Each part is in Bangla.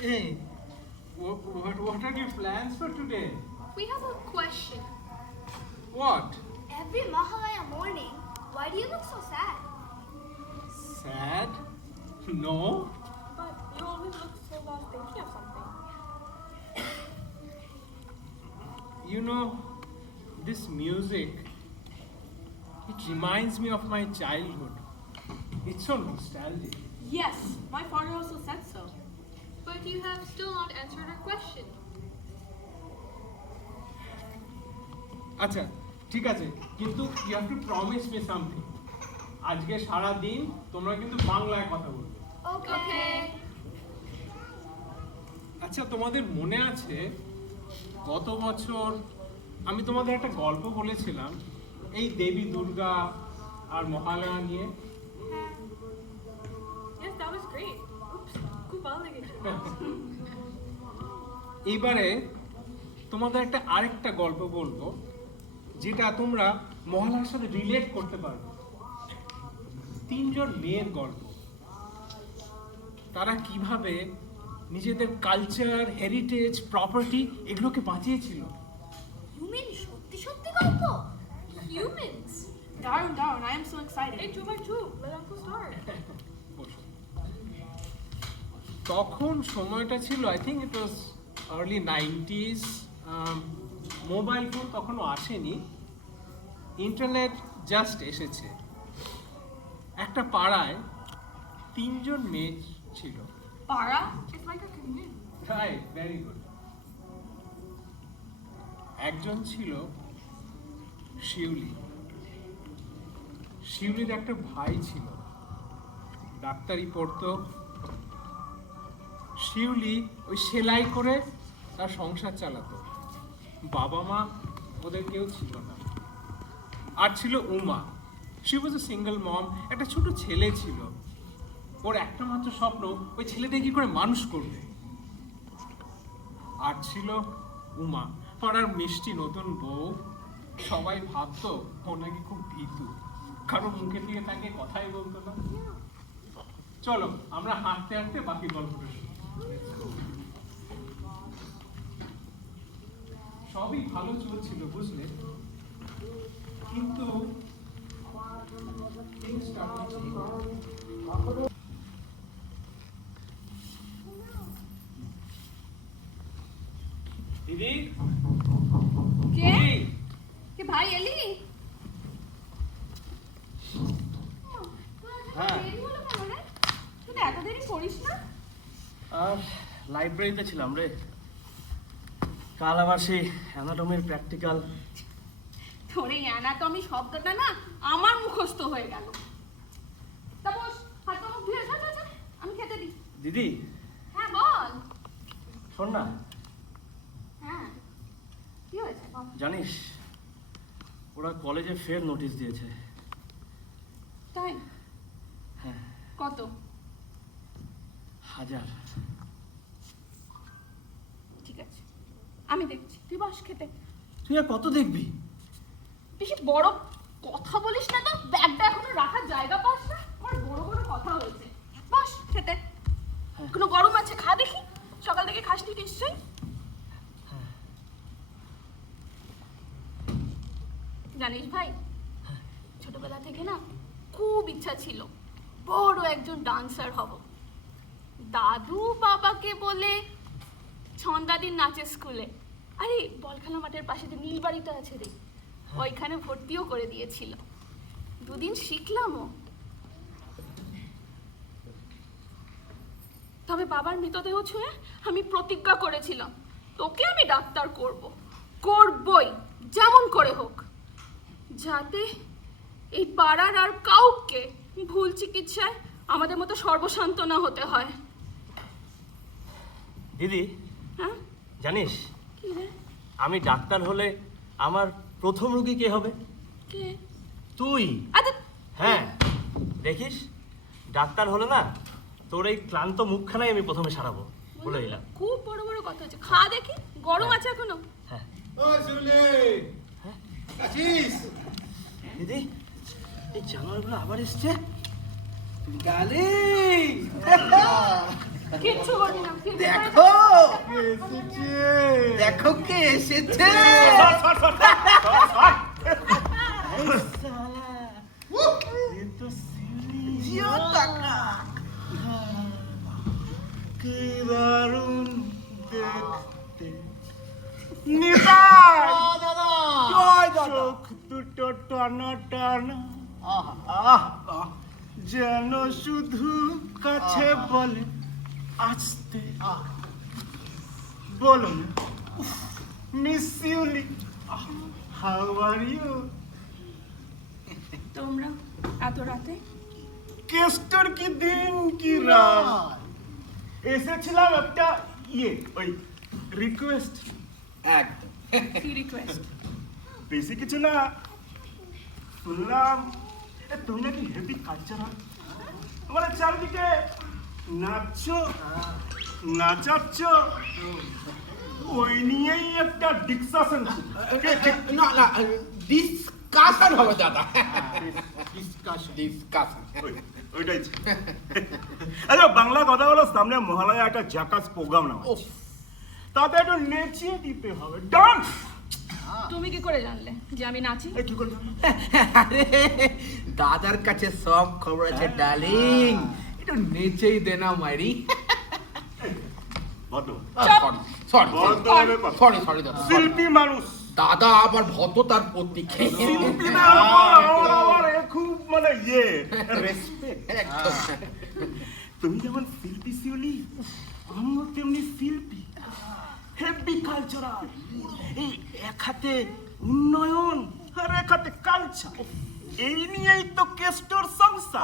Hey, what are your plans for today? We have a question. What? Every Mahalaya morning, why do you look so sad? Sad? No. But you always look so lost thinking of something. You know, this music, it reminds me of my childhood. It's so nostalgic. Yes, my father also said so. But you have still not answered our question. আচ্ছা ঠিক আছে কিন্তু you have to promise me something আজকে সারা দিন তোমরা কিন্তু বাংলায় কথা বলবে Okay. আচ্ছা তোমাদের মনে আছে গত বছর আমি তোমাদের একটা গল্প বলেছিলাম এই দেবী দুর্গা আর মহালয়া নিয়ে Yes, that was great. Oops, খুব ভালো লেগেছে। এইবারে তোমাদের একটা আরেকটা গল্প বলবো যেটা তোমরা মহালয়ার সাথে রিলেট করতে পারবে তিনজন মেয়ের গল্প তারা কিভাবে নিজেদের কালচার হেরিটেজ প্রপার্টি এগুলোকে বাঁচিয়েছিল You mean সত্যি সত্যি গল্প? Humans. দারুণ, I am so excited. Hey, 2x2. Let Uncle start. বসো। তখন সময়টা ছিল I think it was early 90s mobile phone তখনও আসেনি ইন্টারনেট জাস্ট এসেছে একটা পাড়ায় তিনজন মেয়ে ছিল পাড়া? It's like a commune. Right very good একজন ছিল শিউলি শিউলির একটা ভাই ছিল ডাক্তারি পড়তো শিউলি ওই সেলাই করে তার সংসার চালাতো বাবা মা ওদের কেউ ছিল না আর ছিল Uma she was a single mom একটা ছোট ছেলে ছিল ওর একটা মাত্র স্বপ্ন ওই ছেলেটাকে কি করে মানুষ করবে আর ছিল উমা পাড়ার মিষ্টি নতুন বউ সবাই ভাবতো ও নাকি খুব ভীতু কারণ মুখের দিকে তাকে কথাই বলতো না চলো আমরা হাঁটতে হাঁটতে বাকি গল্পটা শুনি সবই ভালো চলছিল বুঝলে কিন্তু things started to change. দিদি কে? দিদি, কে ভাই এলি? হ্যাঁ দেরি হলো কেন রে? তুই তো এত দেরি করিস না? আর লাইব্রেরিতে ছিলাম রে কাল আবার সেই অ্যানাটমির প্র্যাকটিক্যাল তোর এই অ্যানাটমি শব্দটা না আমার মুখস্থ হয়ে গেল। তা বস, হাত মুখ ধুয়ে যা, আমি খেতে দিই। দিদি হ্যাঁ বল। শোন না হ্যাঁ, কি হয়েছে বল। জানিস ওরা কলেজে ফের নোটিশ দিয়েছে তাই? হ্যাঁ কত? 1000 ঠিক আছে, আমি দেখছি, তুই বস খেতে। তুই আর কত দেখবি বেশি বড় কথা বলিস না তো, ব্যাগটা এখনো রাখার জায়গা পাস না। আমার বড় বড় কথা হয়েছে, বস খেতে। হ্যাঁ। কোনো গরম আছে, খা দেখি। সকাল থেকে খাসনি নিশ্চয়ই। জানিস ভাই, ছোটবেলা থেকে না খুব ইচ্ছা ছিল বড় একজন ডান্সার হব। দাদু বাবাকে বলে ছন্দাদির নাচের স্কুলে, আরে বলখানা মাঠের পাশে যে নীলবাড়িটা আছে রে, ওইখানে ভর্তিও করে দিয়েছিল। 2 দিন শিখলামও। তবে বাবার মৃতদেহ ছুঁয়ে আমি প্রতিজ্ঞা করেছিলাম তোকে আমি ডাক্তার করবই যেমন করে হোক, যাতে এই পাড়ার আর কাউকে ভুল চিকিৎসায় আমাদের মতো সর্বশান্ত না হতে হয়। দিদি হ্যাঁ, জানিস কি রে? আমি ডাক্তার হলে আমার প্রথম রোগী কে হবে কে? তুই আচ্ছা, হ্যাঁ দেখিস ডাক্তার হলে না তোর এই ক্লান্ত মুখখানাই আমি প্রথমে সারাবো বলে দিলাম খুব বড় বড় কথা হচ্ছে, খা দেখি। গরম আছে এখনো? হ্যাঁ ওই শিউলি আছিস দিদি এই জানোয়ারগুলো আবার এসছে ডার্লিং কিচ্ছু করবি না ফিরবি না। দেখো দেখো কে এসেছে জিও টাকা কি দারুণ দেখতে নিতাই জয় দাদা চোখ দুটো টানা টানা যেন শুধু কাছে বলে আসতে বলো না মিস ইউলি হাউ আর ইউ তোমরা এত রাতে কেস্টার কি দিন কি রাত এসেছিলাম একটা ওই রিকোয়েস্ট একদম কি রিকোয়েস্ট? বেশি কিছু না শুনলাম তুমি নাকি হেভি কালচারাল মানে চারদিকে নাচছো নাচাচ্ছ ওই নিয়েই একটা ডিসকাশন না না ডিসকাশন হবে দাদা ডিসকাশন ওইটাই আচ্ছা বাংলা কথা বলো সামনে মহালয়া একটা জাকাস প্রোগ্রাম না তাতে একটু নেচিয়ে দিতে হবে ডান্স তুমি কি করে জানলে যে আমি নাচি? কি করে আরে দাদার কাছে সব খবর আছে ডার্লিং একটু নেচেই দে না মাইরি সরি সরি দাদা শিল্পী মানুষ দাদা আবার ভদ্র তার প্রতীক শিল্পীদের আমার খুব মানে রেসপেক্ট একদম তুমি যেমন শিল্পী শিউলি আমিও তেমনি শিল্পী হেভি কালচারাল এই এক হাতে উন্নয়ন আর এক হাতে কালচার এই নিয়েই তো কেস্টর সংস্থা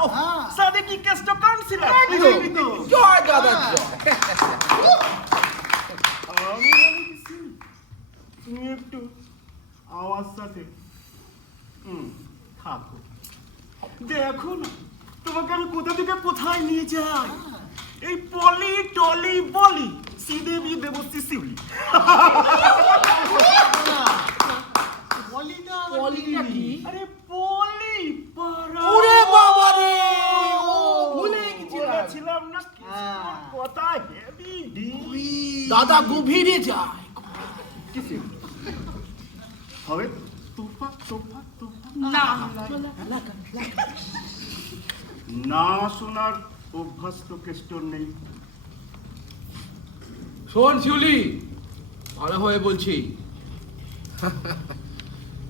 সাদে কি কেস্ট কাউন্সিলর জয় দাদা জয় আমি বলি কি শিউলি, তুমি একটু আমার সাথে থাকো দেখো না তোমাকে আমি কোথা থেকে কোথায় নিয়ে যাই এই পলি টলি বলি সিধে বিধে বসছি শিউলি পলিটা কি আরে পলি পাড়া ওরে বাবা রে ও ভুলে গেছিলাম বলেছিলাম না কথা হেভি দাদা গভীরে যায় হবে তোফা তোফা তোফা না না শোনার অভ্যাস তো কেস্টর নেই শোন শিউলি ভালো হয়ে বলছি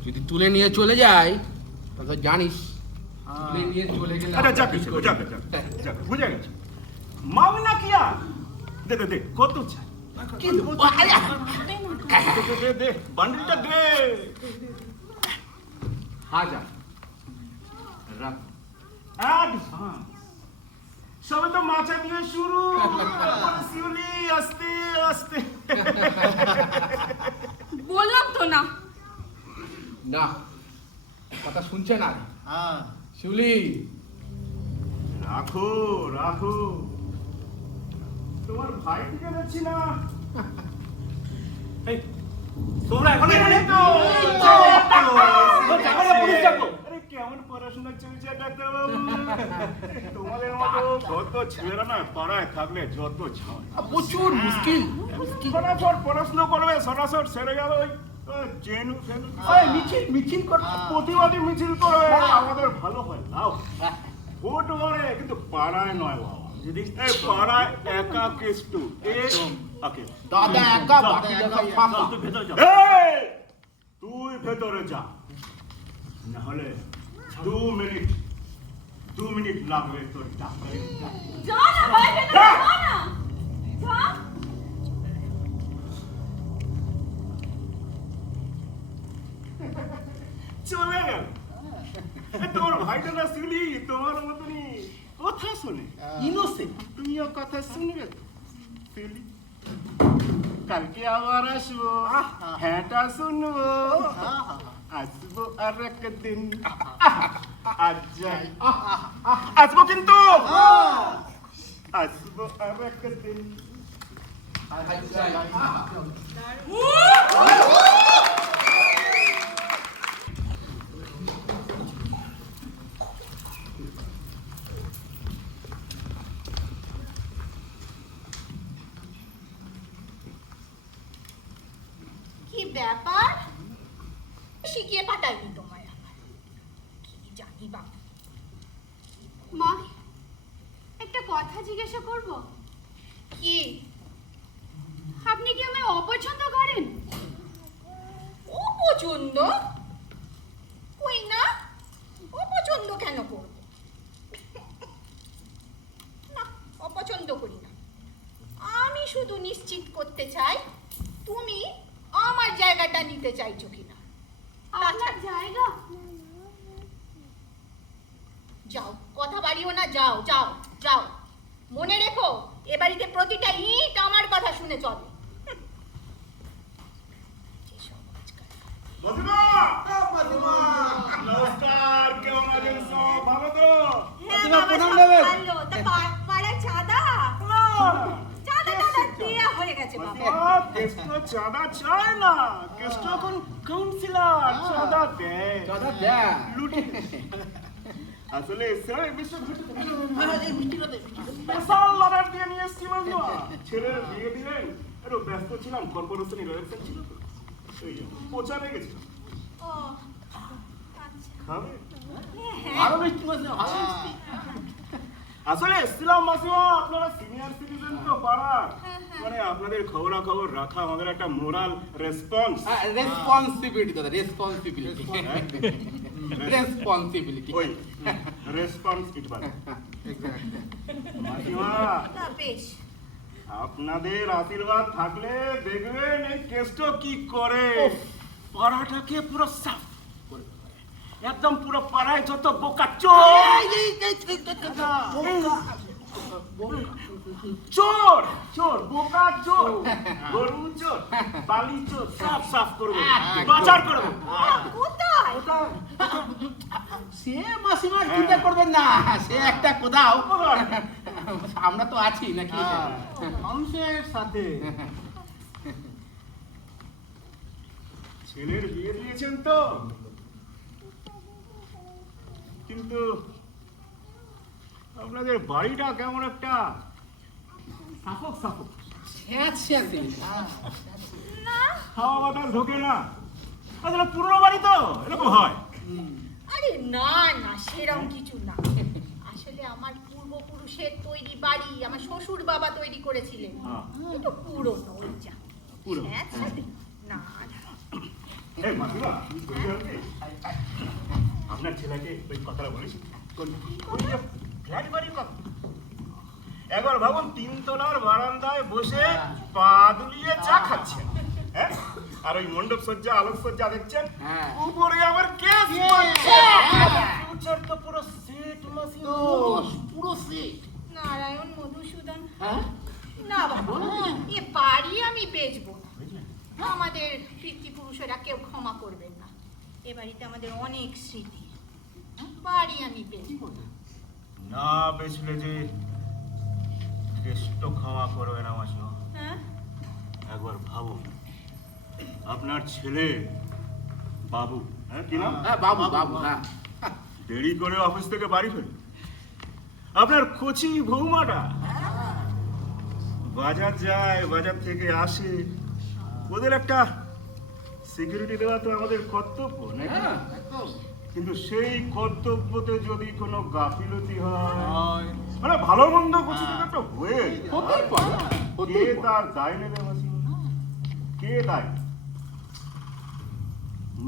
যদি তুলে নিয়ে চলে যায় তাহলে জানিস তুলে নিয়ে চলে গেলে আচ্ছা আমরা যাক কি করি? যাক যাক বুঝে গেছি মাওনা কিয়া দে দে দে কত চাই কি দেবো? আরে, দে দে দে বান্ডিলটা দে হাজার রাখ অ্যাডভান্স সবে তো মাচা দিয়ে শুরু শিউলি আস্তে আস্তে বললাম তো না। না কথা শুনছে না শিউলি রাখো রাখো তোমার ভাই থেকে যাচ্ছি না এই তোমরা এখন এখানে আরে কেমন পড়াশোনা চলছে ডাক্তারবাবু তোমাদের মতো কত ছেলেরা না পাড়ায় থাকলে যত ঝাল প্রচুর মুশকিল ফটাফট পড়াশোনা করবে সরাসর সেরে যাবে ওই জেনু ফেনু মিছিল মিছিল করতে প্রতিবাদী মিছিল করবে আমাদের ভালো হয় নাও ভোট করে কিন্তু পাড়ায় নয় বাবা এই পাড়ায় একা কেষ্টু ওকে দাদা একা বাকি জায়গা ফাঁকা তুই ভেতরে যা এই, তুই ভেতরে যা নাহলে 2 মিনিট লাগবে তোর ডাক্তারের যা না ভাই ভেতরে যা না যা চলে গেল তোমার ভাইটা না শুনি তোমার মতনই কথা শুনে ইনোসেন্ট তুমিও কথা শুনবে শুনি কালকে আবার আসবো হ্যাঁটা শুনবো আসবো আর একদিন আজ যাই আসবো কিন্তু আসবো আর একদিন ব্যাপার? শিখিয়ে পাঠাইনি তোমায় আবার। কি জানি বাবা। মা, একটা কথা জিজ্ঞাসা করব? কি? আপনি কি আমায় অপছন্দ করেন? অপছন্দ? কই না, অপছন্দ কেন করব? না, অপছন্দ করি না। আমি শুধু নিশ্চিত করতে চাই তুমি আমার জায়গাটা নিতে চাইছো কিনা। আপনার জায়গা? যাও, কথা বাড়িও না, যাও যাও যাও। মনে রেখো, এ বাড়িতে প্রতিটা ইট আমার কথা শুনে চলে। যেসব আজকাল। নমস্কার, কেমন আছেন সব? ভালো তো? হ্যাঁ বাবা, সব ভালো। তা পাড়ায় চাঁদা দেয়া হয়ে গেছে বাবা। কেষ্ট চাঁদা চায় না, কেষ্ট এখন কাউন্সিলর, চাঁদা দেয়। দাদা দেখ লুটি আসলে স্পেশাল অর্ডার দিয়ে নিয়ে এসছি মাঝিমা। ছেলের বিয়ে দিলেন, একটু ব্যস্ত ছিলাম, কর্পোরেশন ইলেকশন ছিল তো, এই জন্য পৌঁছা লেগেছিল। ও আচ্ছা। খাবে? আরো মিষ্টি মাসে ভালো মিষ্টি। আসলে এসছিলাম মাসিমা, আপনারা সিনিয়র সিটিজেন তো পাড়ার, মানে আপনাদের খবরাখবর রাখা আমাদের একটা মোরাল রেসপন্স। রেসপন্সিবিলিটি দাদা, রেসপন্সিবিলিটি, রেসপন্সিবিলিটি। ওই রেসপন্স ইট বাদ। মাসিমা, তা বেশ। আপনাদের আশীর্বাদ থাকলে দেখবেন এই কেষ্ট কি করে, পাড়াটাকে পুরো সাফ করে দেবে। একদম পুরো পাড়ায় যত বোকা চোর চোর চোর বোকা চোর গরু চোর বালি চোর সব সাফ করবে, বাজার করবে। কোথায়? সে মাসিমার চিন্তা করবেন না, সে একটা কোথাও আমরা তো আছি নাকি মানুষের সাথে। ছেলের বিয়ে দিয়েছেন তো, কিন্তু আপনাদের বাড়িটা কেমন একটা সাফক সাফক, হাওয়া বাতাস ঢোকে না। আসলে পুরনো বাড়ি তো এরকম হয়। আরে না না, সেরকম কিছু না। আসলে আমার পূর্বপুরুষের তৈরি বাড়ি আমার শ্বশুর বাবা তৈরি করেছিলেন। একটু পুরনো ওই যা। পুরনো। স্যাঁতস্যাঁতে। না না। এই মাসিমা, আপনার ছেলেকে ওই কথাটা বলিস, ওই যে ফ্ল্যাট বাড়ির কথা। একবার ভাবুন, 3 তলার বারান্দায় বসে পা দুলিয়ে চা খাচ্ছেন, হ্যাঁ, আর ওই মণ্ডপ সজ্জা আলোক সজ্জা দেখছেন, উপরে আবার কেস ফিউচার তো পুরো সেট মাসিমা, পুরো সেট। নারায়ণ মধুসূদন। না বাবা, এ বাড়ি আমি বেচবো না। আমাদের পিতৃপুরুষেরা কেউ ক্ষমা করবেন না। এ বাড়িতে আমাদের অনেক স্মৃতি, বাড়ি আমি বেচবো না। না বেচলে যে কেষ্ট ক্ষমা করবে না মাসিমা। হ্যাঁ, একবার ভাবুন, আপনার ছেলে বাবু, হ্যাঁ কি নাম, হ্যাঁ বাবু, বাবু, হ্যাঁ, দেরি করে অফিস থেকে বাড়ি ফেরে, আপনার কচি বৌমাটা বাজার যায়, বাজার থেকে আসে, ওদের একটা সিকিউরিটি দেওয়া তো আমাদের কর্তব্য নাকি? কিন্তু সেই কর্তব্যতে যদি কোনো গাফিলতি হয়, মানে ভালো মন্দ কিছু যদি একটা হয়ে হতেই যায়, পারে, কে হতেই পারে। তার দায় নেবে মাসিমা? কে দায়?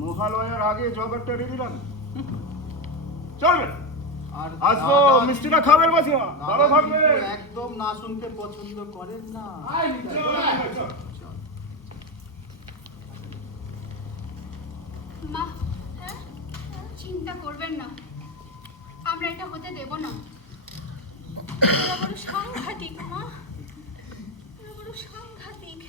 মহালয়ার আগে জব একটা রেডি রাখবে, চলবে। আর আসবো, দাদা মিষ্টিটা খাবেন মাসিমা, ভালো দাদা থাকবে। কিন্তু একদম না শুনতে পছন্দ করেন না। মা, চিন্তা করবেন না, আমরা এটা হতে দেব না। এরা বড় সাংঘাতিক মা, এরা বড় সাংঘাতিক।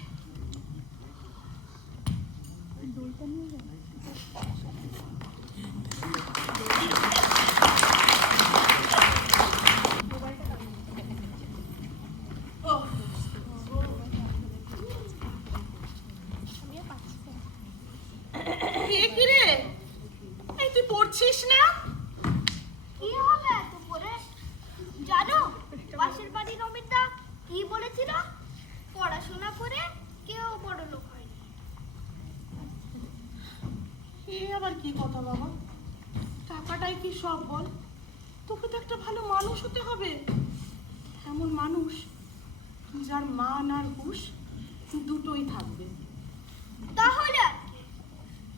কি রে, এই তুই পড়ছিস না? কি হবে এত করে? জানো পাশের বাড়ির অমিতা কি বলেছিল? পড়াশোনা করে কেউ বড় লোক হয়নি। এ আবার কি কথা বাবা? টাকাটাই কি সব বল? তোকে তো একটা ভালো মানুষ হতে হবে, এমন মানুষ যার মান আর হুঁশ দুটোই থাকবে। তাহলে আর কি?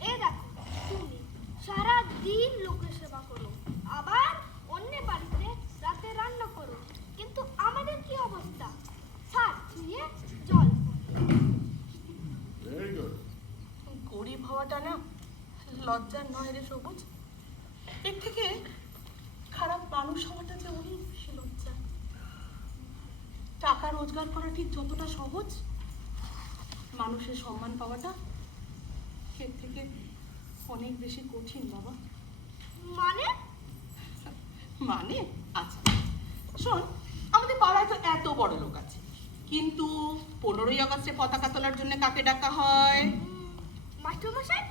এই দেখো, তুমি সারা দিন লোকের সেবা করো, আবার অন্য বাড়িতে রাতে রান্না করো, কিন্তু আমাদের কি অবস্থা? ছাদ ছুঁয়ে জল গরিব হওয়াটা না লজ্জার নয় রে সবুজ, এর থেকে খারাপ মানুষ হওয়াটা যে অনেক বেশি লজ্জা। টাকা রোজগার করা ঠিক যতটা সহজ, মানুষের সম্মান পাওয়াটা এর থেকে অনেক বেশি কঠিন বাবা। মানে মানে আচ্ছা শোন, আমাদের পাড়ায় তো এত বড় লোক আছে, কিন্তু 15ই আগস্টে পতাকা তোলার জন্য কাকে ডাকা হয়? মাস্টারমশাই?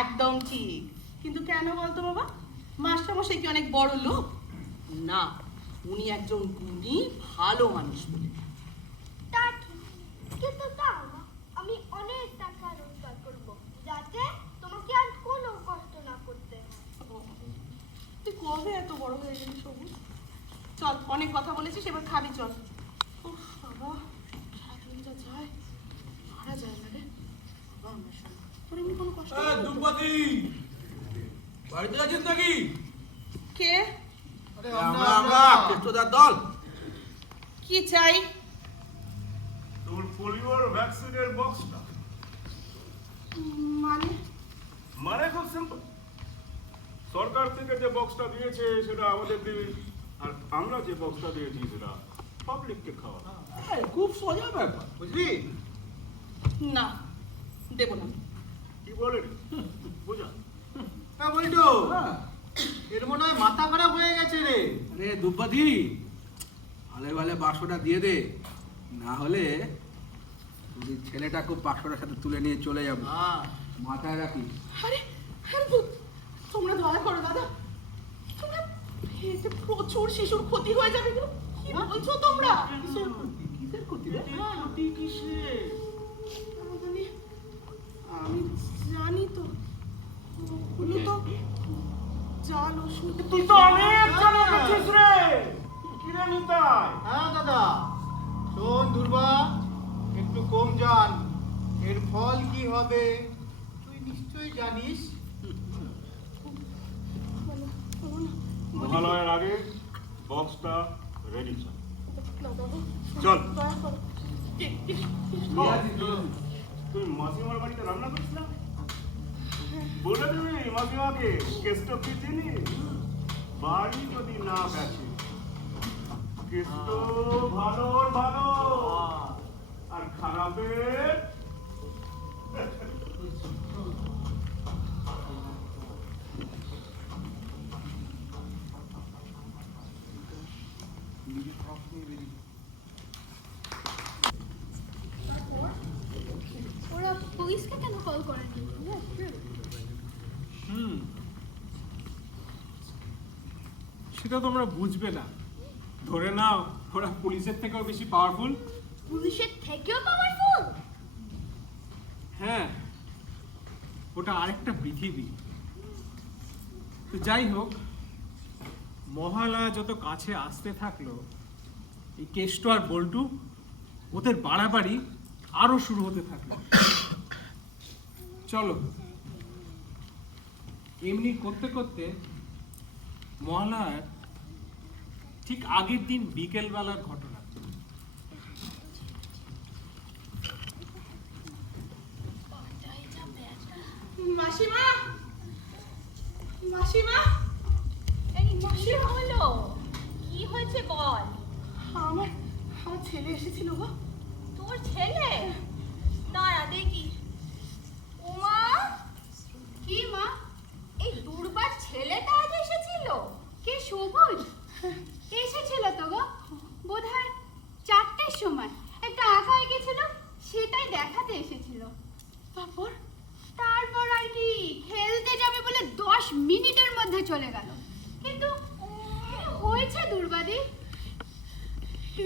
একদম ঠিক, কিন্তু কেন বলতো বাবা? মাস্টারমশাই কি অনেক বড় লোক? না, উনি একজন গুণী ভালো মানুষ বলে। তা ঠিক, কিন্তু তাও না, আমি অনেক টাকা রোজগার করব, যাতে তোমাকে আর কোনো কষ্ট না করতে হয়। তুই কবে এত বড় হয়ে গেলি সবুজ? চল, অনেক কথা বলেছিস, এবার খাবি চল। উফ বাবা, সারাদিন যা যায়, মারা যায় না রে বাবা। আমার শোন, তোর এমনি কোনো কষ্ট হয় না তো? বাড়িতে আছিস নাকি? কে? আরে আমরা কেষ্টদার দল। কি চাই? তোর পোলিওর ভ্যাকসিনের বক্সটা। মানে মানে খুব সিম্পল, সরকার থেকে যে বক্সটা দিয়েছে সেটা আমাদের দিবি, আর আমরা যে বক্সটা দিয়েছি সেটা পাবলিককে খাওয়া। খুব সোজা ব্যাপার, বুঝলি? না, দেব না। কি বলে রে? বোঝা। হ্যাঁ বলতো, এর মনে হয় মাথা খারাপ হয়ে গেছে রে। আরে দুব্বাদি, ভালে ভালে 500টা দিয়ে দে, না হলে যদি ছেলেটা খুব 500টার সাথে তুলে নিয়ে চলে যাবো, মাথায় রাখি। আরে আরে তোমরা দয়া করো দাদা, তোমরা এতে প্রচুর শিশুর ক্ষতি হয়ে যাবে। এগুলো কি বলছো তোমরা? কিসের ক্ষতি রে? মানে আমি জানি তো, ওগুলো তো জাল ওষুধ। তুই তো অনেক জানা গেছিস রে। কি রে নিতাই? হ্যাঁ দাদা, শোন দুর্বা, একটু কম জান, এর ফল কি হবে তুই নিশ্চয়ই জানিস। মহালয়ার আগে বক্সটা রেডি চল। না দাদা, চল। দয়া করো। তুই মাসিমার বাড়িতে রান্না করিস না? বলে দিবি মাসিমাকে কেষ্ট কি চিনিস? বাড়ি যদি না গেছে, কেষ্ট ভালোর ভালো আর খারাপের ওরা পুলিশকে কেন কল করেনি? সেটা তোমরা বুঝবে না। ধরে নাও ওরা পুলিশের থেকেও বেশি পাওয়ারফুল। পুলিশের থেকেও পাওয়ারফুল? হ্যাঁ, ওটা আরেকটা পৃথিবী। তো যাই হোক, মহালয়া যত কাছে আসতে থাকলো, এই কেষ্ট আর বল্টু ওদের বাড়াবাড়ি আরো শুরু হতে থাকলো। চলো, এমনি করতে করতে মহালয়ার ঠিক আগের দিন বিকেলবেলার ঘটনা। মাসিমা, মাসিমা, এই কি হলো? কি হয়েছে বল? আমার আমার ছেলে এসেছিল গো। তোর ছেলে? দাঁড়া দেখি। ওমা, কি মা? এই দুর্বার ছেলেটা আজ এসেছিল? কে সবুজ? এসেছিল তো গো, বোধহয় 4টের সময় একটা আঁকা এঁকেছিল, সেটাই দেখাতে এসেছিল। তারপর তারপর আর কি, খেলতে যাবে বলে 10 মিনিটের মধ্যে চলে গেল। কিন্তু হয়েছে দুর্বাদি।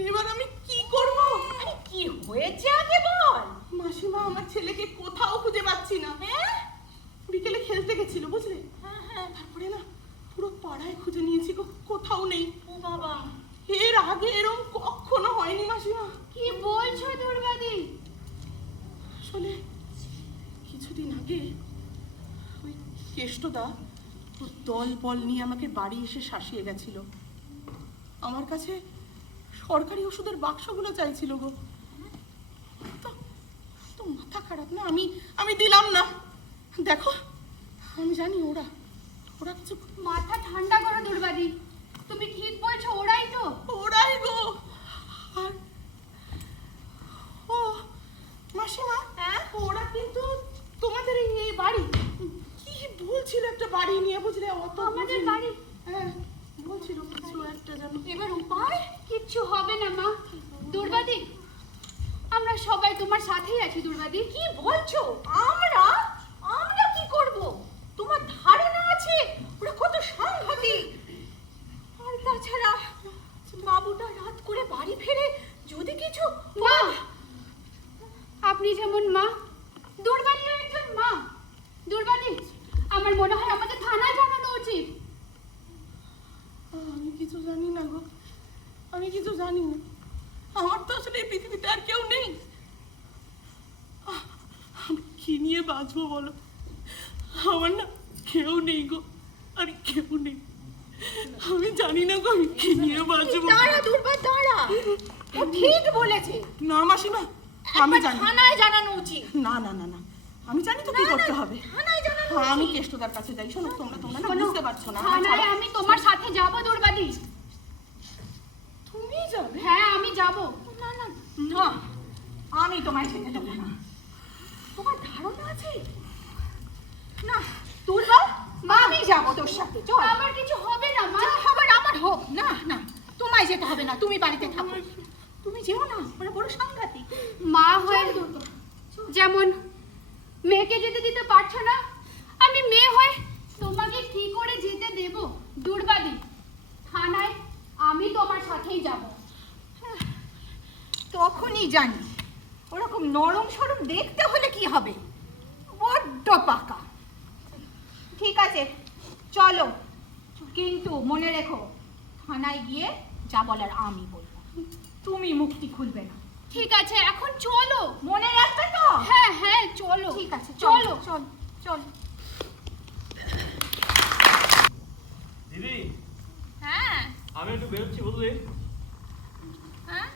এবার আমি কি করব? আরে কি হয়েছে আগে বল। মাসিমা, আমার ছেলেকে কোথাও খুঁজে পাচ্ছি না। হ্যাঁ? বিকেলে খেলতে গেছিল বুঝলে? তারপরে না পুরো পাড়ায় খুঁজে নিয়েছি গো, কোথাও নেই। ও বাবা, এর আগে এরকম কখনো হয়নি মাসিমা। কি বলছো দুর্বাদি? আসলে কিছুদিন আগে ওই কেষ্টদা ওর দল বল নিয়ে আমাকে বাড়ি এসে শাসিয়ে গেছিল। আমার কাছে সরকারি ওষুধের বাক্সগুলো চাইছিল গো। তো- তো মাথা খারাপ না, আমি দিলাম না। দেখো আমি জানি ওরা কিছু মাথা ঠান্ডা করো দুর্বাদি, তুমি ঠিক বলছো, ওরাই তো। ওরাই গো। আর ও মাসিমা, ওরা কিন্তু তোমাদের এই বাড়ি কি বলছিল, একটা বাড়ি নিয়ে বুঝলে? অত আমাদের বুঝিনি। বাড়ি? হ্যাঁ বলছিল কিছু একটা যেন। এবার উপায় কিচ্ছু হবে না মা। দুর্বাদি, আমরা সবাই তোমার সাথেই আছি দুর্বাদি। কি বলছো? আমরা কি করব? তোমার ধারণা আছে ওরা কত সাংঘাতিক? আর তাছাড়া বাবুটা রাত করে বাড়ি ফেরে যদি কিছু মা, আপনি যেমন মা, দুর্বাদিও একজন মা। দুর্বাদি, আমার মনে হয় আমাদের থানায় জানানো উচিত। আমি কিছু জানি না গো, আমি কিছু জানি না। আমার তো আসলে এই পৃথিবীতে আর কেউ নেই। আমি কি নিয়ে বাঁচবো বলো? আমার না কেউ নেই গো, আর কেউ নেই। আমি জানি না গো আমি কি নিয়ে বাঁচবো। দাঁড়া দুর্বা, দাঁড়া, ও ঠিক বলেছে। না মাসিমা, আমি একবার জানি। থানায় জানানো উচিত। না না না না, আমি জানি তো কি করতে হবে। থানায় জানানো আমি উচিত। কেষ্টদার কাছে যাই। শোনো তোমরা না শোনো, বুঝতে পারছো না। থানায় আমি তোমার সাথে যাব দুর্বাদি। তুমি যাবে? হ্যাঁ আমি যাব। না না না, আমি তোমায় যেতে দেবো না। তোমার ধারণা আছে? না দুর্বা, আমি যাবো তোর সাথে, চল। আমার কিছু হবে না মা। যা হবার আমার হোক। না না, তোমায় যেতে হবে না, তুমি বাড়িতে থাকো। তুমি যেও না, ওরা বড় সাংঘাতিক। মা হয়ে যেমন মেয়েকে যেতে দিতে পারছো না, আমি মেয়ে হয়ে তোমাকে কি করে যেতে দেব দুর্বাদি? থানায় আমি তোমার সাথেই যাব। তখনই জানি ওরকম নরম সরম দেখতে হলে কি হবে, বড্ড পাকা। ঠিক আছে চলো, কিন্তু মনে রেখো থানায় গিয়ে যা বলার আমি বলবো, তুমি মুক্তি খুলবে না। ঠিক আছে, এখন চলো। মনে রাখবে তো? হ্যাঁ হ্যাঁ চলো। ঠিক আছে চলো। চল চল। দিদি, হ্যাঁ আমি একটু বেরোচ্ছি বুঝলি? হ্যাঁ,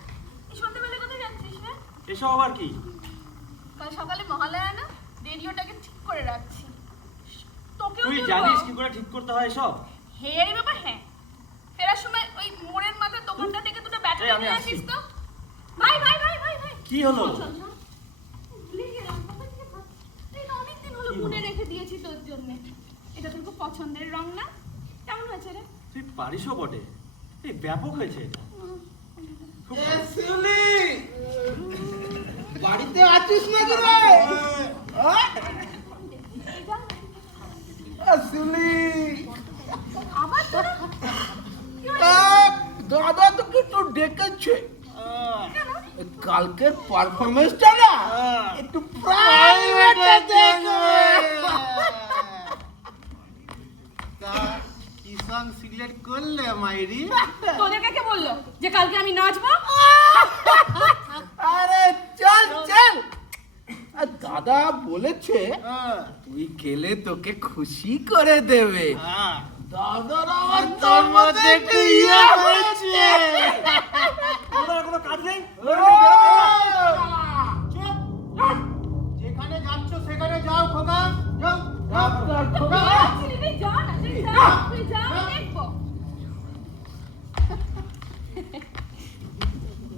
এই সন্ধ্যেবেলা কোথায় যাচ্ছিস রে? এসব আবার কি? কাল সকালে মহালয়া না, রেডিওটাকে ঠিক করে রাখছি। তোকেও তুই তুলবো। জানিস কি করে ঠিক করতে হয় এসব? হেয়ারি ব্যাপার। হ্যাঁ, ফেরার সময় ওই মোড়ের মাথার দোকানটা থেকে দুটো ব্যাটারি এই, আমি নিয়ে আসছি। আসিস তো। ভাই ভাই ভাই ভাই ভাই, কি হলো? ভুলে গেলাম। এই না, অনেকদিন হলো কি মনে হলো? রেখে দিয়েছি তোর জন্য। এটা তোর খুব পছন্দের রং না? কেমন হয়েছে রে? তুই পারিসও বটে, এই ব্যাপক হয়েছে এটা। খুব বাড়িতে আছিস নাকি রে? শিউলি, আবার তোরা দাদা তোকে একটু ডেকেছে। কালকের পারফরমেন্সটা না একটু প্রাইভেটে দেখবে। কি সং সিলেক্ট করলে মাইরি? তোদেরকে কে বললো যে কালকে আমি নাচবো? আরে চল চল, আর দাদা বলেছে তুই গেলে তোকে খুশি করে দেবে। দাদার আমার তোর মধ্যে একটু ইয়ে হয়েছে। তোমার কোনো কাজ নেই? যেখানে যাচ্ছ সেখানে যাও খোকা, যাও ডাক্তার খোকা, তুই যা না, তুই যা, তুই যা, আমি দেখবো।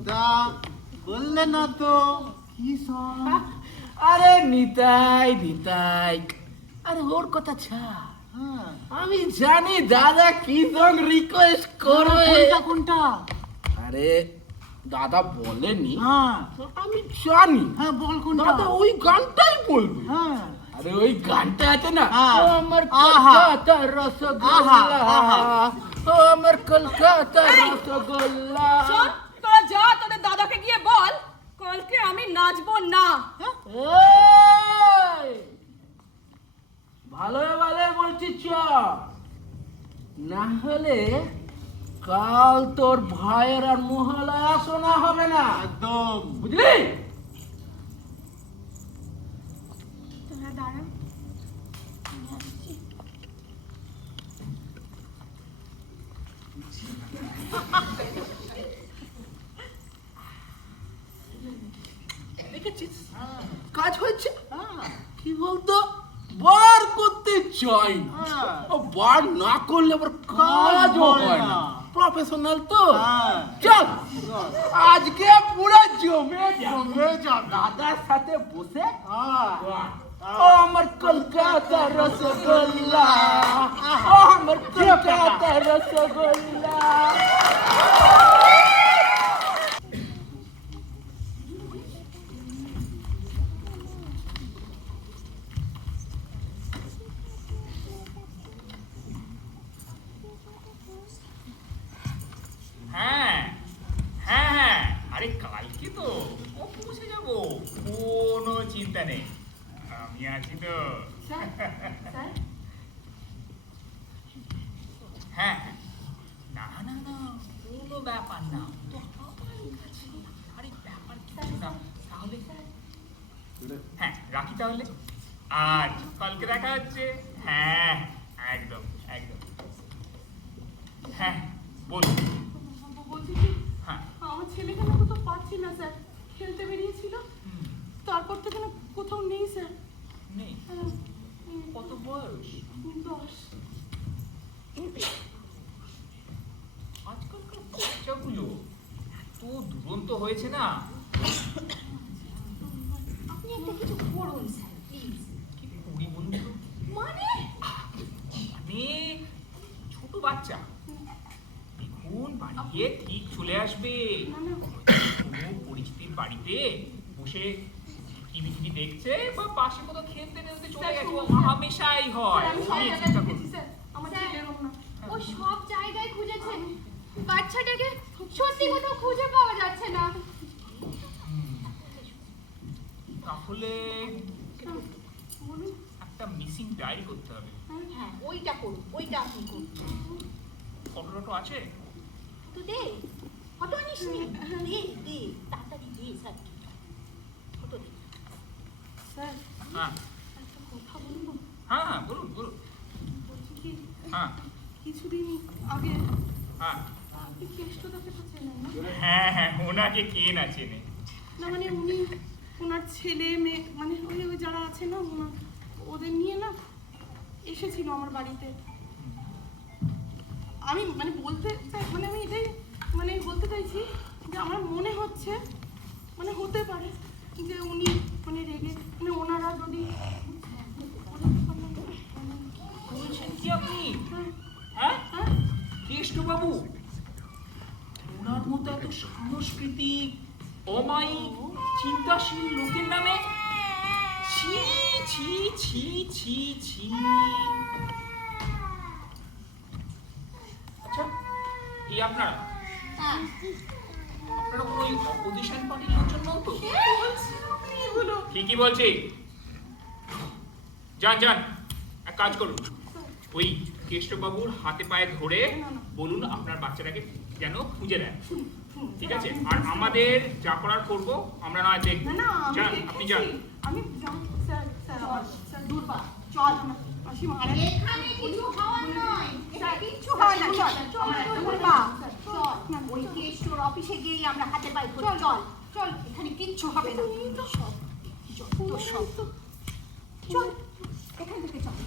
তা বললে না তো কি সং? আরে নিতাই নিতাই, আরে ওর কথা ছাড়। আমি জানি দাদা কি সং রিকোয়েস্ট করবে। কোনটা? আরে দাদা বলেনি, হ্যাঁ আমি জানি হ্যাঁ, বল কোনটা? দাদা ওই গানটাই বলবে। হ্যাঁ আরে ওই গানটা আছে না, হ্যাঁ। ও আমার আহা। কলকাতা রসগোল্লা, আহা, ও আমার কলকাতা রসগোল্লা। শোন, তোরা যা, তোদের দাদাকে গিয়ে বল কালকে আমি নাচবো না। এই, তোর ভাইয়ের আর মহালয়া শোনা হবে না, একদম। বুঝলি? তোরা দাঁড়া, আমি আসছি। দেখেছিস কাজ হয়েছে। কি বলতো, বার করতে চাই না, ও বার না করলে আবার কাজও হয় না। প্রফেশনাল তো। চল আজকে পুরো জমে যা, দাদার সাথে বসে ও আমার কলকাতা রসগোল্লা, ও আমার কলকাতা রসগোল্লা। হ্যাঁ হ্যাঁ হ্যাঁ, আরে কালকে তো ও পৌঁছে যাবো, কোনো চিন্তা নেই, আমি আছি তো। স্যার, স্যার, হ্যাঁ হ্যাঁ, না না না, কোনো ব্যাপার না, তো আমার কাছে, আরে ব্যাপার কিছু না। তাহলে হ্যাঁ রাখি তাহলে, আর কালকে দেখা হচ্ছে। হ্যাঁ একদম একদম, হ্যাঁ বলুন। বলছি কি, হ্যাঁ আমার ছেলেকে না কোথাও পাচ্ছি না স্যার, খেলতে বেরিয়েছিল, তারপর থেকে না কোথাও নেই স্যার। নেই, কত বয়স? 10। আজকালকার বাচ্চাগুলো এত দুরন্ত হয়েছে না। আপনি একটা কিছু করুন স্যার, প্লিজ। কি করি বন্ধু? মানে মানে ছোট বাচ্চা, দেখুন বাড়ি গিয়ে ঠিক চলে আসবে। কোনো পরিচিতির বাড়িতে বসে টিভি টিভি দেখছে বা পাশে কোথাও খেলতে খেলতে চলে গেছে, ও হামেশাই হয়। আমি ও সব নিয়ে জায়গায় চিন্তা দেখেছি করুন। স্যার, আমার স্যার, ছেলেরও না। ও সব জায়গায় খুঁজেছে, বাচ্চাটাকে সত্যি কোথাও খুঁজে পাওয়া যাচ্ছে না। তাহলে বলুন। একটা মিসিং ডায়েরি করতে হবে। হ্যাঁ ওইটা করুন, ওইটা আপনি করুন। ফটো টটো আছে? তো দে, ফটো আনিস নি? দে দে, তাড়াতাড়ি দে স্যার, ফটো দে। স্যার, হ্যাঁ একটা কথা বলবো? হ্যাঁ হ্যাঁ বলুন বলুন। বলছি কি, হ্যাঁ কিছুদিন আগে হ্যাঁ আপনি কেষ্টদাকে তো চেনেন না? হ্যাঁ হ্যাঁ, ওনাকে কে না চেনে। না মানে উনি, ওনার ছেলে মেয়ে, মানে ওই ওই যারা আছে না ওদের নিয়ে না এসেছিল আমার বাড়িতে। আমি মানে বলতে চাই, মানে আমি এটাই মানে বলতে চাইছি যে আমার মনে হচ্ছে, মানে হতে পারে যে উনি মানে রেগে, মানে ওনারা যদি বলছেন কি আপনি? হ্যাঁ কেষ্টবাবু, ওনার মতো এত সাংস্কৃতিক, অমায়িক, চিন্তাশীল লোকের নামে ছি ছি ছি ছি ছি। আচ্ছা এই আপনারা আপনারা কোনো ওই অপোজিশন পার্টির লোকজন নন তো? ঠিকই বলছি। যান যান, এক কাজ করুন, ওই কেষ্টবাবুর হাতে পায়ে ধরে বলুন আপনার বাচ্চাটাকে যেন খুঁজে দেয়, ঠিক আছে? আর আমাদের যা করার করবো আমরা নয় দেখবো। না আমি যান আপনি যান। আমি স্যার স্যার আমার স্যার দূরবা, চল। আসি মারা এখানে কিছু হওয়ার নয়, এখানে কিচ্ছু হয় না, চল চল দূরবা, চল। ওই কেষ্টর অফিসে গিয়েই আমরা হাতে পায়ে ধরে, চল চল, এখানে কিচ্ছু হবে না। সব যত সব, চল এখান থেকে চল।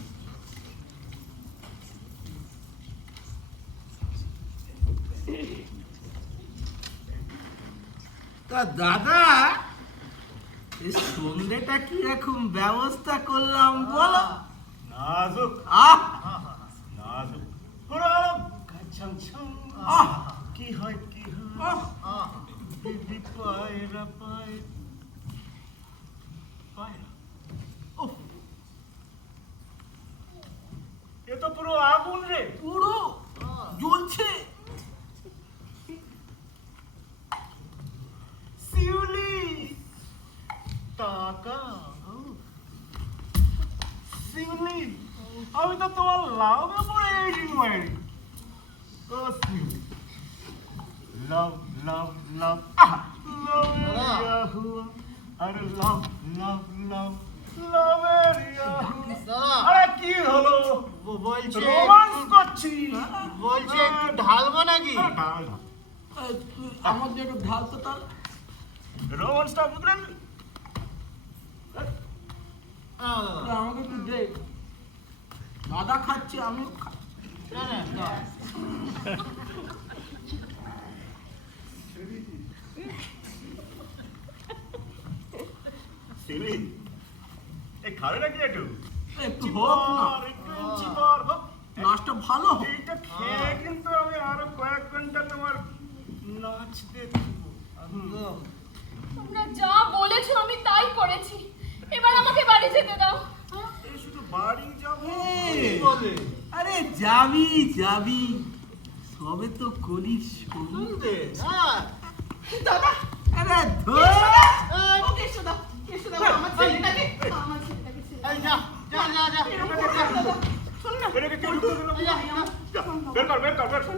তা দাদা, এই সন্ধ্যেটা কিরকম ব্যবস্থা করলাম বলো? নাজুক আহ নাজুক পুরো কাছামছাম। কি হয় কি হয়, দিদি পায়রা পায় পায়রা। উফ, এ তো পুরো আগুন রে। পুরো জ্বলছে। শিউলি টাকা, শিউলি আমি তো তোমার লাভে পড়ে গেছি মায়েরি। ও শিউলি লাভ লাভ লাভ লাভ ইয়াহুয়া আরে লাভ লাভ লাভ লাভের ইয়াহুয়া আরে কি হলো বলছে রোমান্স করছি বলছে একটু ঢালবো নাকি? ঢাল ঢাল আমাদের একটু ঢাল তো তার রোমান্সটা বুঝলেন আমাকে একটু দে দাদা খাচ্ছে আমিও না না না সিলি এই খাবে নাকি একটু একটু হোক না একটু চিপর হোক নাচটা ভালো হোক এইটা খেয়ে কিন্তু আমি আরো কয়েক ঘন্টা তোমার নাচ দেখবো একদম তোমরা যা বলেছো আমি তাই করেছি, এবার আমাকে বাড়ি যেতে দাও। এই শুধু বাড়ি যাবো বলে আরে যাবি যাবি সবে তো কলির শুরু শুনতে হ্যাঁ দাদা আরে ধর ও কেষ্টদা কেষ্টদা আমার ছেলেটাকে ছেড়ে এই যা যা যা যা শোন না এটাকে কে ঢুকতে দিল? যা, বের কর বের কর বের কর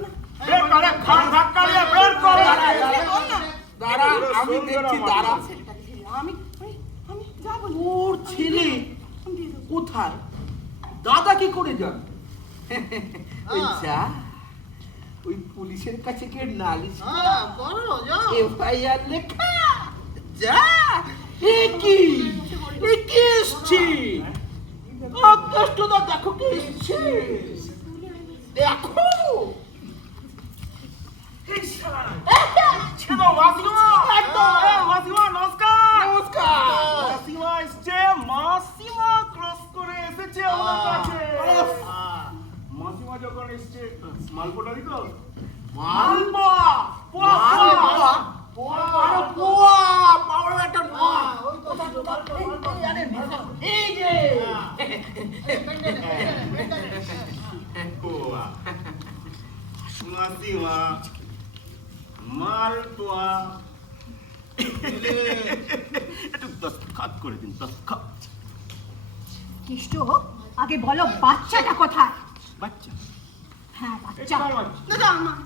বের কর এক খাট ধাক্কা দিয়ে বের কর দাঁড়া আমি দেখছি দাঁড়া ছেলেটাকে ছেড়ে দাও। আমি যা বলি ওর ছেলে আমি দিয়ে দেবো। কোথায় দাদা কি করে যান ওই যা ওই পুলিশের কাছে কে নালিশ হ্যাঁ করো যাও এফআইআর লেখা যা এ কি এসছি কষ্টটা দেখো কে এসছে দেখো ছিল মাসিমা একদম। মাসিমা নমস্কার নমস্কার মাসিমা এসছে মাসিমা ক্রস করে এসেছে আমার কাছে মাসিমা যখন এসছে মালপোটা দিত মালপা পোয়া, মালপা পোয়া। আরে পোয়া পাওয়ার একটা পোয়া ওই তো এই যে পোয়া মাসিমা মালপোয়া একটু দস্তখত করে দিন দস্তখত কেষ্ট আগে বলো বাচ্চাটা কোথায়? বাচ্চা হ্যাঁ বাচ্চা দাদা আমার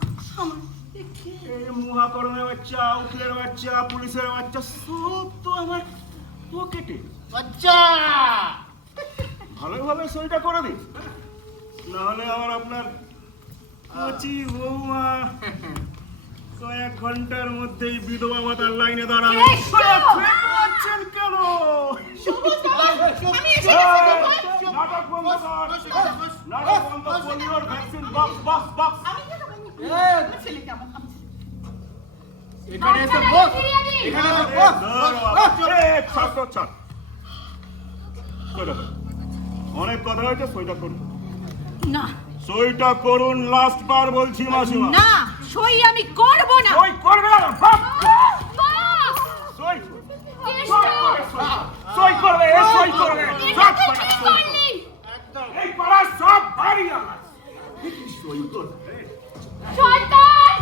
এই মহাকরণের বাচ্চা উকিলের বাচ্চা পুলিশের বাচ্চা সব তো আমার পকেটে বাচ্চা ভালো ভালো সইটা করে দিন নাহলে আমার আপনার কচি বৌমা কয়েক ঘন্টার মধ্যেই বিধবা ভাতার লাইনে দাঁড়াবে কেষ্ট! আছেন কেন নাটক বন্ধ কর নাটক বন্ধ পোলিওর ভ্যাকসিন বক্স বক্স বক্স আমার ছেলেকে আমার এখানে এসে বস এখানে এসে বস অনেক কথা হয়েছে সইটা করুন না সইটা করুন লাস্ট বার বলছি মাসিমা না সই আমি করব না। সই করবে না বাপ! মা! সই কেষ্ট! সই করবে এ সই করবে এটা সব তো কটা ঠিক সই করবে। করলি। এই পাড়ার সব বাড়ি আমার সই করবে শয়তান!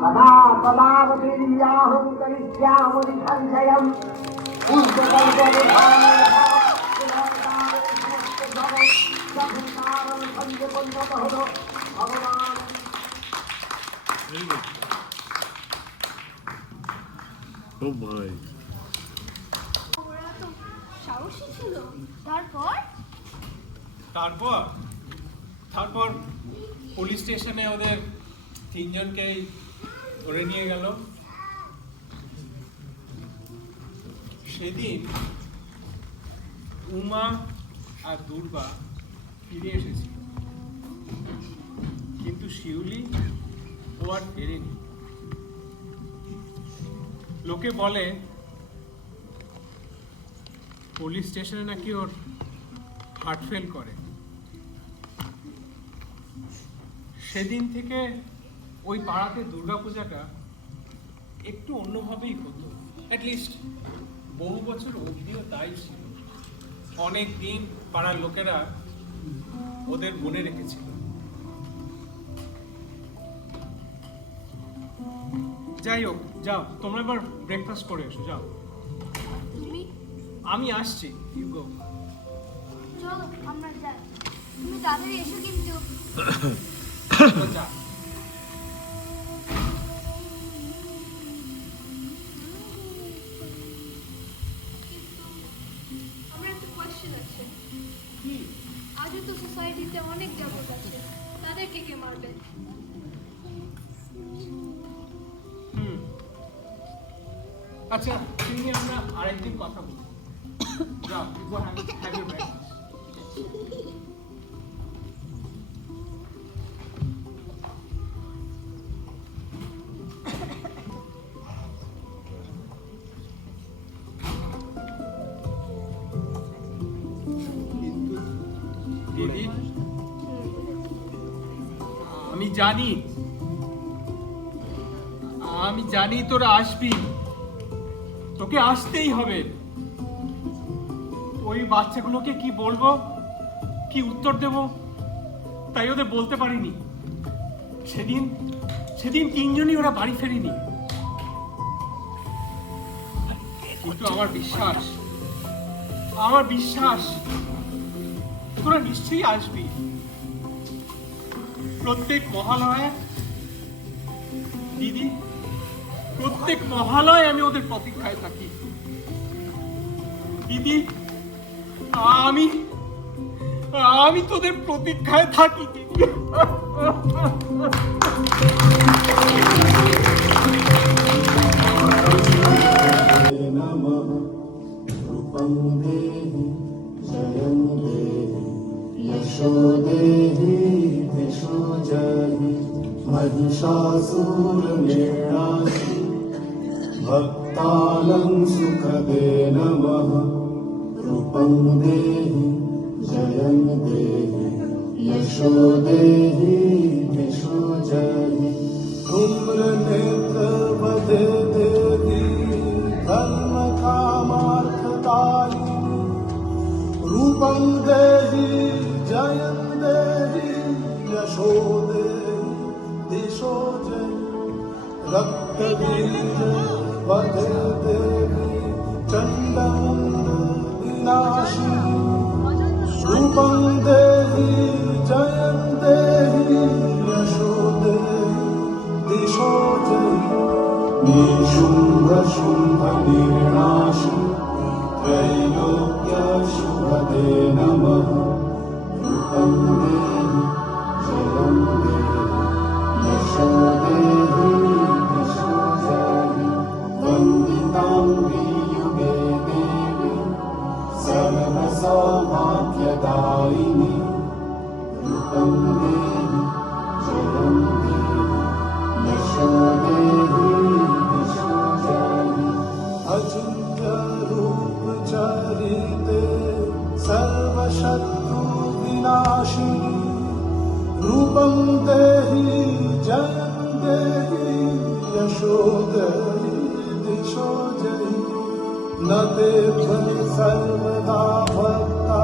सदा तदावतीर्याहुं करिष्यामि संशयम् ও ভাই ওরা তো সাহসী ছিল। তারপর তারপর তারপর পুলিশ স্টেশনে ওদের তিনজনকেই ধরে নিয়ে গেল। সেদিন উমা আর দুর্বা ফিরে এসেছিল, কিন্তু শিউলি ও আর ফেরেনি। লোকে বলে পুলিশ স্টেশনে নাকি ওর হার্ট ফেল করে। সেদিন থেকে ওই পাড়াতে দুর্গাপূজাটা একটু অন্যভাবেই হতো, অ্যাটলিস্ট বহু বছর অবধিও তাই ছিল। অনেক দিন পাড়ার লোকেরা ওদের মনে রেখেছিল। যাই হোক, যাও তোমরা এবার ব্রেকফাস্ট করে এসো, যাও। তুমি আমি আসছি। You go. চলো আমরা যাই, তুমি তাড়াতাড়ি এসো কিন্তু। যা। আমার একটা কোয়েশ্চেন আছে। আজও তো সোসাইটিতে অনেক জগৎ আছে, তাদেরকে কে মারবে? আচ্ছা, তুমি আমরা আরেকদিন কথা বলবো। যাও, you go have your breakfast. দিদি, আমি জানি তোরা আসবি, তোকে আসতেই হবে। ওই বাচ্চাগুলোকে কি বলবো, কি উত্তর দেব, তাই ওদের বলতে পারিনি। সেদিন তিনজনই ওরা বাড়ি ফেরেনি। কিন্তু আমার বিশ্বাস তোরা নিশ্চয়ই আসবি। প্রত্যেক মহালয়ে দিদি, প্রত্যেক মহালয়ে আমি ওদের প্রতীক্ষায় থাকি। দিদি, আমি তোদের প্রতীক্ষায় থাকি দিদি। भक्तानं सुखदे नमः। रूपं देहि जयं देहि यशो देहि दिशो जयि। धूम्रनेत्रवधे देवी धर्मकामार्थदायिनी। रूपं देहि जयं देहि यशो देहि दिशो जयि। रक्तबीज वधे देवी चण्डमुण्ड विनाशिनी। रूपं देहि जयं देहि यशो देहि दिशो जयि। निशुम्भ शुम्भ निर्नाशिनी त्रैलोक्य शुभदे नमः। रूपं देहि जयं देहि यशो देहि दिशो जयि। वन्दितां वियुगे देवी सर्वसौभाग्यदायिनी। रूपं देहि जयं देहि यशो देहि दिशो जयि। अचिन्त्य रूप चरिते सर्वशत्रु विनाशिनी। रूपं देहि जयं देहि यशो देहि दिशो जयि। न ते सर्वदा भक्ता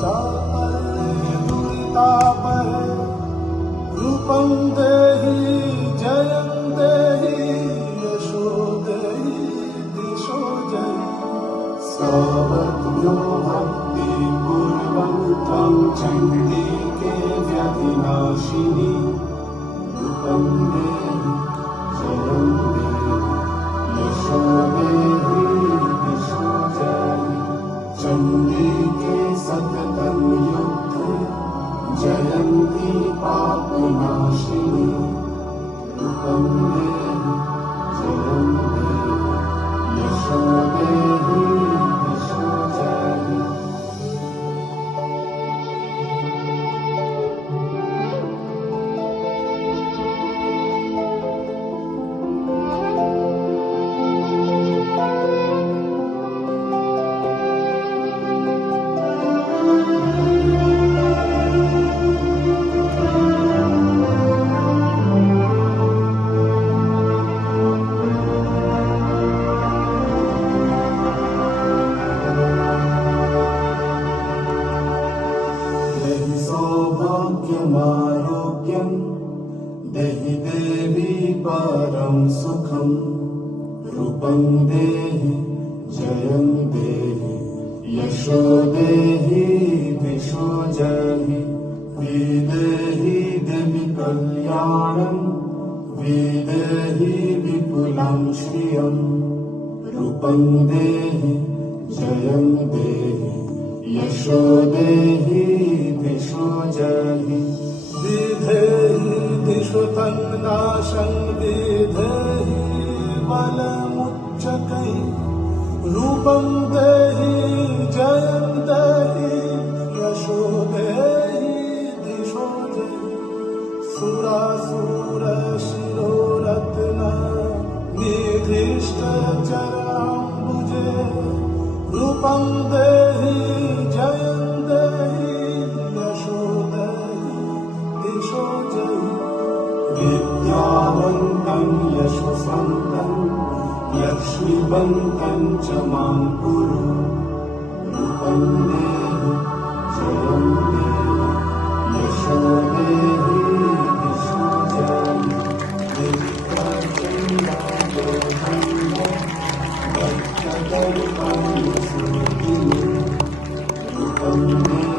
चापरे दुरितापरे। रूपं देहि जयं देहि यशो देहि दिशो जयि। सावत्यो भक्ति कुर्वन्तं चण्डिके व्यधिनाशिनी। रूपं देहि जयं देहि यशो देहि दिशो जयि। चण्डिके सततं युद्धे जयन्ती पापनाशिनी। रूपं देहि जयं देहि यशो देहि दिशो जयि। देहि सौभाग्यमारोग्यं देहि देवी परं सुखं। रूपं देहि जयं देहि देहि दिशो जहि विदेहि देवि कल्याणं विदेहि विपुलं श्रियं रूपं देहि जयं देहि यशो देहि दिशो जहि विधेहि दिशो तन्नाशं विधेहि बलमुच्चकै रूपं देहि जयं देहि यशो देहि दिशो जहि सुरासुर शिरोरत्न निधिष्ठ चराम्बुजे रूपं देहि जयं देहि यशो देहि दिशो जहि विद्यावन्तं यशोवन्तं लक्ष्मीवन्तं च मां कुरु रूपं देहि जयं देहि यशो देहि दिशो जहि रूपं देहि